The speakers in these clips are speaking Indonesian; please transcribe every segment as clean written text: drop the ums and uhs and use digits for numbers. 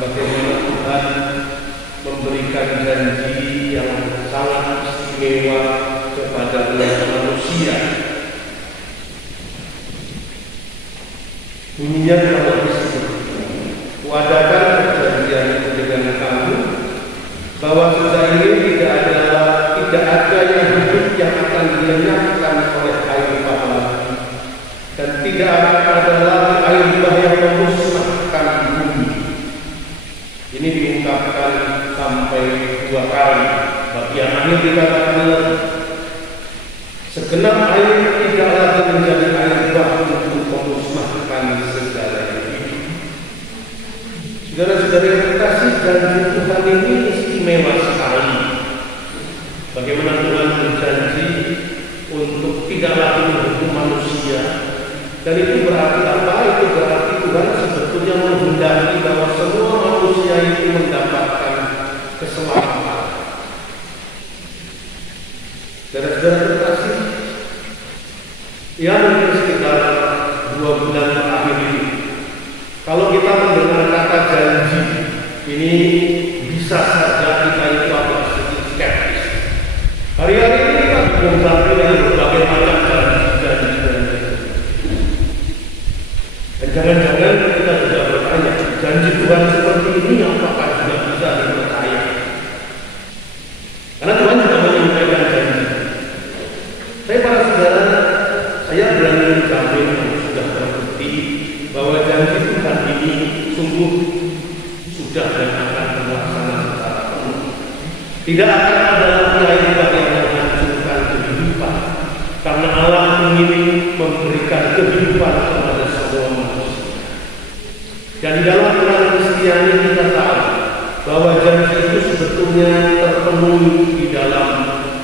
bagaimana Tuhan memberikan janji yang sangat istimewa kepada manusia. Bunyinya kalau disebut, "Kuadakan perjanjian dengan kamu, bahwa sesudah ini tidak ada yang hidup yang akan dilenyapkan oleh air bah lagi, dan tidak akan ada lagi air bah yang memusnahkan bumi." Ini diungkapkan sampai 2 kali. Bagian akhir dikatakan lagi, "Segenap air tidak lagi menjadi air bah untuk memusnahkan segala yang hidup." Saudara-saudara yang terkasih, janji Tuhan ini istimewa sekali. Bagaimana Tuhan berjanji untuk tidak lagi menghukum manusia. Dan itu berarti apa? Itu berarti Tuhan sebetulnya menghendaki bahwa semua manusia itu mendapatkan keselamatan. Saudara-saudara terkasih, ya mungkin sekitar 2 bulan terakhir ini, kalau kita mendengar kata janji, ini bisa saja kita itu agak sedikit skeptis. Hari-hari ini kita menghadapi dari berbagai macam janji. Dan jangan-jangan kita juga bertanya, janji Tuhan seperti ini apakah juga bisa dipercaya? Karena Tuhan juga menyampaikan janji. Para saudara, saya berani menjamin sudah terbukti bahwa janji Tuhan ini sungguh sudah dan akan terlaksana secara penuh. Tidak akan ada lagi air bah yang menghancurkan kehidupan, karena Allah ingin memberikan kehidupan kepada semua manusia. Dan di dalam Quran Kristiani kita tahu bahwa janji itu sebetulnya terpenuhi di dalam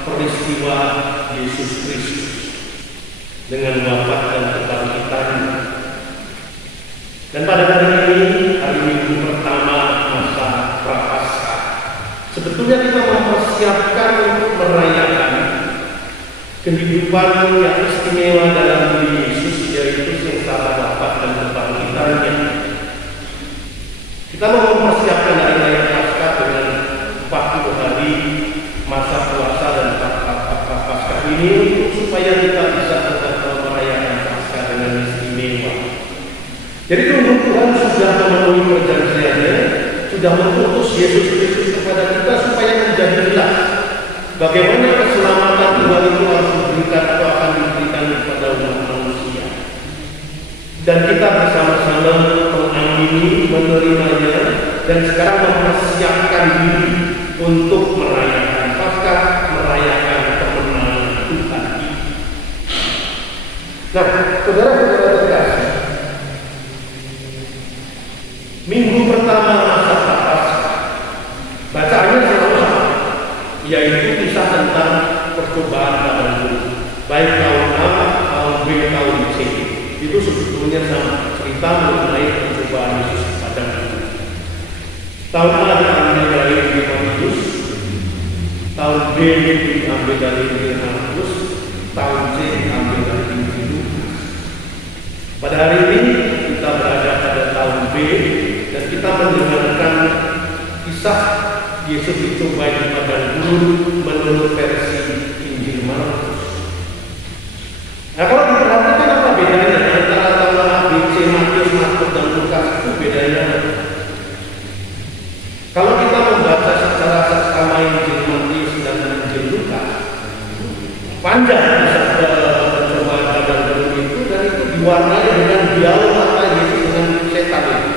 peristiwa Yesus Kristus dengan wafat dan kebangkitannya. Dan pada hari ini, hari Minggu pertama masa Prapaskah, sebetulnya kita mempersiapkan untuk merayakan kehidupan yang istimewa dalam diri Yesus, yaitu sengsara wafat dan kebangkitannya. Kita mau mempersiapkan hari raya Paskah dengan 40 hari masa puasa dan Prapaskah ini supaya kita bisa tetap merayakan Paskah dengan istimewa. Jadi Tuhan sudah memenuhi perjanjiannya, sudah mengutus Yesus Kristus kepada kita supaya menjadi jelas bagaimana keselamatan Tuhan itu harus diberikan atau akan diberikan kepada umat manusia. Dan kita bersama-sama mengamini, menerimanya, dan sekarang mempersiapkan diri untuk merayakan Paskah, merayakan kemenangan Tuhan itu. Nah, saudara-saudara terkasih, minggu pertama masa Prapaskah, bacaannya selalu sama, yaitu kisah tentang percobaan padang gurun, baik tahun A, tahun B, tahun C. Itu sebetulnya sama, cerita mengenai percobaan Yesus di padang gurun. Tahun A diambil dari Injil Matius, tahun B diambil dari Injil Markus, tahun C diambil dari Injil Lukas. Pada hari ini kita berada pada tahun B dan kita mendengarkan kisah Yesus dicobai di padang gurun menurut versi Injil Markus. Nah, kalau diperhatikan apa bedanya antara tahun A, B, C, Matius, Markus, dan Lukas? Itu bedanya. Kalau kita membaca secara seksama Injil Matius dan Injil Lukas, panjang kisah percobaan padang gurun itu, dan itu diwarnai dengan dialog apa Yesus dengan setan itu.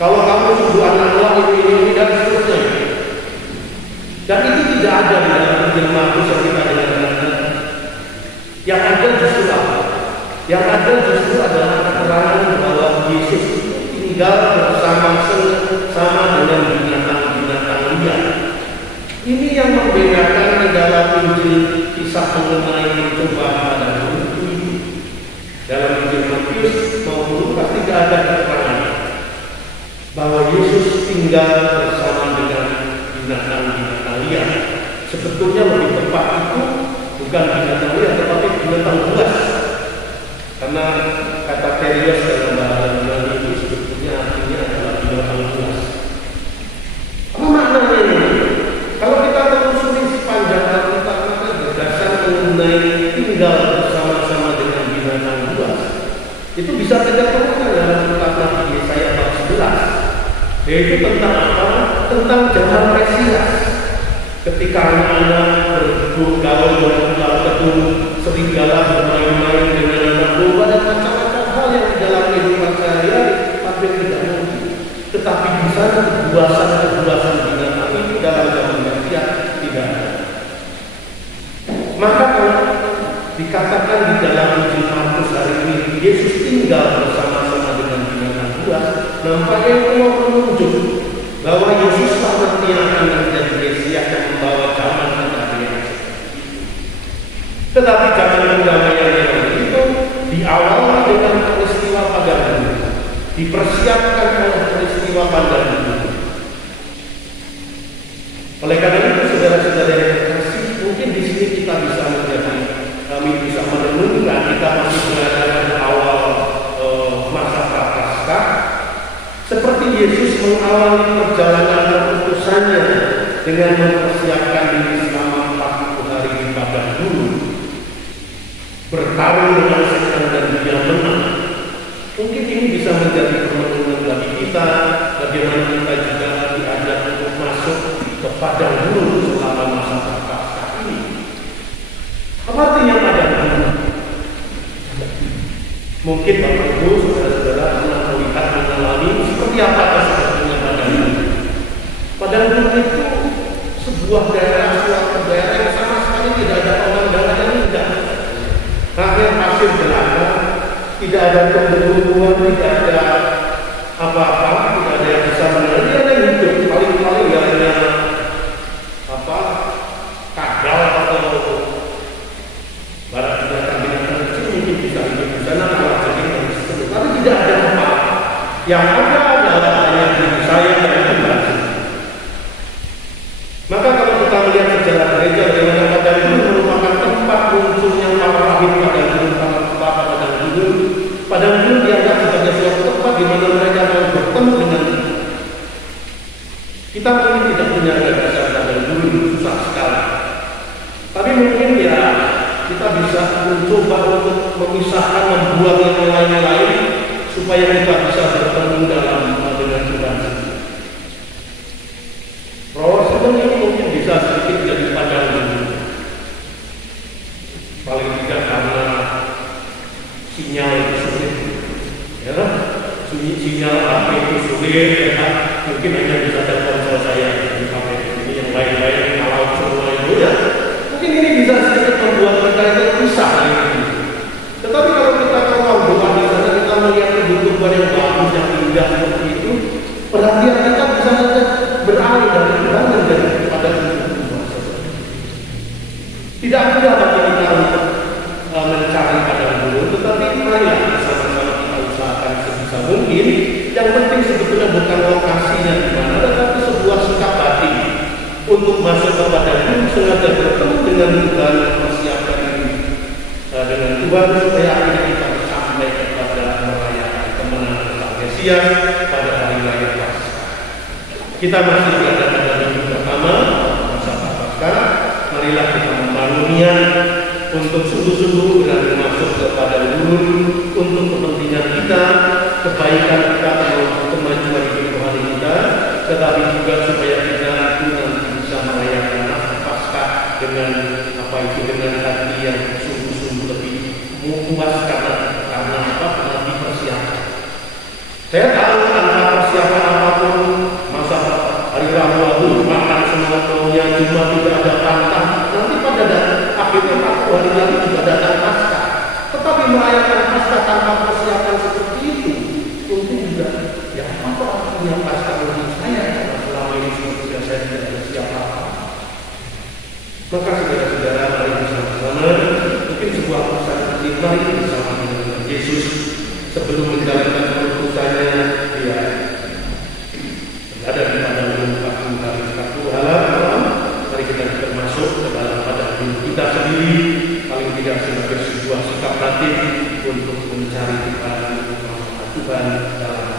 Kalau kamu sungguh anak Allah, ini dan seterusnya. Dan itu tidak ada di dalam Injil Markus yang kita dengar. Yang ada justru apa? Yang ada justru adalah keterangan bahwa Yesus tinggal bersama dengan binatang-binatang liar. Ini yang membedakan di dalam Injil kisah mengenai percobaan padang gurun itu. Dalam Injil Matius maupun Lukas tidak ada keterangan bahwa Yesus tinggal bersama dengan binatang-binatang liar. Sebetulnya lebih tepat itu bukan binatang liar, tetapi binatang buas. Karena kata terios dalam bahasa Yunani itu sebetulnya artinya adalah binatang buas. Itu bisa kita temukan dalam kitab Nabi Yesaya bab 11, yaitu tentang apa? Tentang zaman Mesias. Ketika anak-anak bergaul dengan ketum, serigala bermain-main dengan anak domba dan macam-macam hal yang di dalam kehidupan sehari-hari hampir tidak mungkin. Tetapi di sana kebuasan binatang itu dalam zaman Mesias tidak ada. Maka kalau dikatakan di dalam Injil Markus hari ini Yesus tinggal bersama-sama dengan binatang buas, nampaknya itu menunjuk bahwa Yesuslah nanti yang akan menjadi Mesias yang membawa zaman kedamaian. Tetapi zaman kedamaian yang itu diawali dengan peristiwa pada dulu, dipersiapkan oleh peristiwa pada dulu. Oleh karena itu, saudara-saudara yang terkasih, mungkin di sini kita bisa kami bisa merenungkan, kita masih berada pada awal masa Prapaskah, seperti Yesus mengawali perjalanan utusannya dengan mempersiapkan diri selama 40 hari di padang gurun, bertarung dengan setan dan dia menang. Mungkin ini bisa menjadi permenungan bagi kita, bagaimana kita juga diajak untuk masuk ke padang gurun selama masa Prapaskah ini. Apa artinya padang gurun? Mungkin Bapak Ibu, saudara-saudara pernah melihat mengalami seperti apa sebetulnya padang gurun. Padang gurun itu sebuah daerah, suatu daerah yang sama sekali tidak ada pemandangan yang indah. Akhir pasir belaka, tidak ada tumbuh-tumbuhan, tidak ada apa-apa, tidak ada yang bisa mengenal, tidak ada yang hidup, paling-paling ya hanya apa, kadal atau barang binatang kecil mungkin bisa hidup di sana, kalau jadi tapi tidak ada apa. Yang ada adalah hanya diri saya yang kembali. Maka kalau kita melihat sejarah gereja, bagaimana padang gurun merupakan tempat munculnya para rahib padang gurun, para pembapa padang gurun. Padang gurun dianggap sebagai suatu tempat di mana mereka mau bertemu dengan kita. Mungkin tidak punya gagasan padang gurun, susah sekali. Tapi mungkin ya kita bisa mencoba untuk memisahkan, membuat yang lain-lain supaya kita bisa bertemu dengan Tuhan. Proses ini mungkin bisa sedikit jadi padang gurun. Paling tidak karena sinyal itu sulit, ya kan? Sinyal HP itu sulit, ya. Mungkin hanya bisa ada ponsel saya di HP ini, yang lain-lain kalau semua itu ya. Mungkin ini bisa sedikit membuat kita itu pisah ini. Tetapi kalau kita keluar doa di sana, kita melihat kehidupan yang bagus, yang indah seperti itu, perhatian kita bisa saja beralih dari Tuhan menjadi kepada Tuhan. Tidak mudah bagi kita untuk mencari padang gurun, tetapi marilah sama-sama kita usahakan sebisa mungkin. Yang penting sebetulnya bukan lokasinya di mana, tetapi sebuah sikap hati untuk masuk ke padang gurun, sengaja bertemu dengan Tuhan, mempersiapkan diri dengan Tuhan supaya akhirnya kita sampai kepada merayakan kemenangan Mesias pada hari raya Paskah. Kita masih berada pada minggu pertama masa Prapaskah. Marilah kita membangun niat untuk sungguh-sungguh berani masuk kepada gurun untuk kepentingan kita, kebaikan kita, kemajuan hidup rohani kita, tetapi juga supaya kita itu nanti bisa merayakan Paskah dengan apa itu, dengan hati yang sungguh-sungguh lebih puas karena apa? Karena dipersiapkan. Saya tahu tanpa persiapan apapun, masa hari Rabu makan semua maunya, cuma tidak ada pantang, nanti pada akhirnya 40 hari lagi juga datang Paskah. Tetapi merayakan Paskah tanpa persiapan seperti itu, mungkin juga ya apa artinya Paskah bagi saya karena selama ini sudah saya tidak bersiap apa. Maka saudara-saudara, mari bersama-sama, mungkin sebuah pesan kecil, mari bersama dengan Yesus sebelum menjalankan perutusannya, dia berada di padang gurun 40 hari 40 malam. Mari kita termasuk ke dalam padang gurun kita sendiri, paling tidak sebagai sebuah sikap hati untuk mencari Tuhan dalam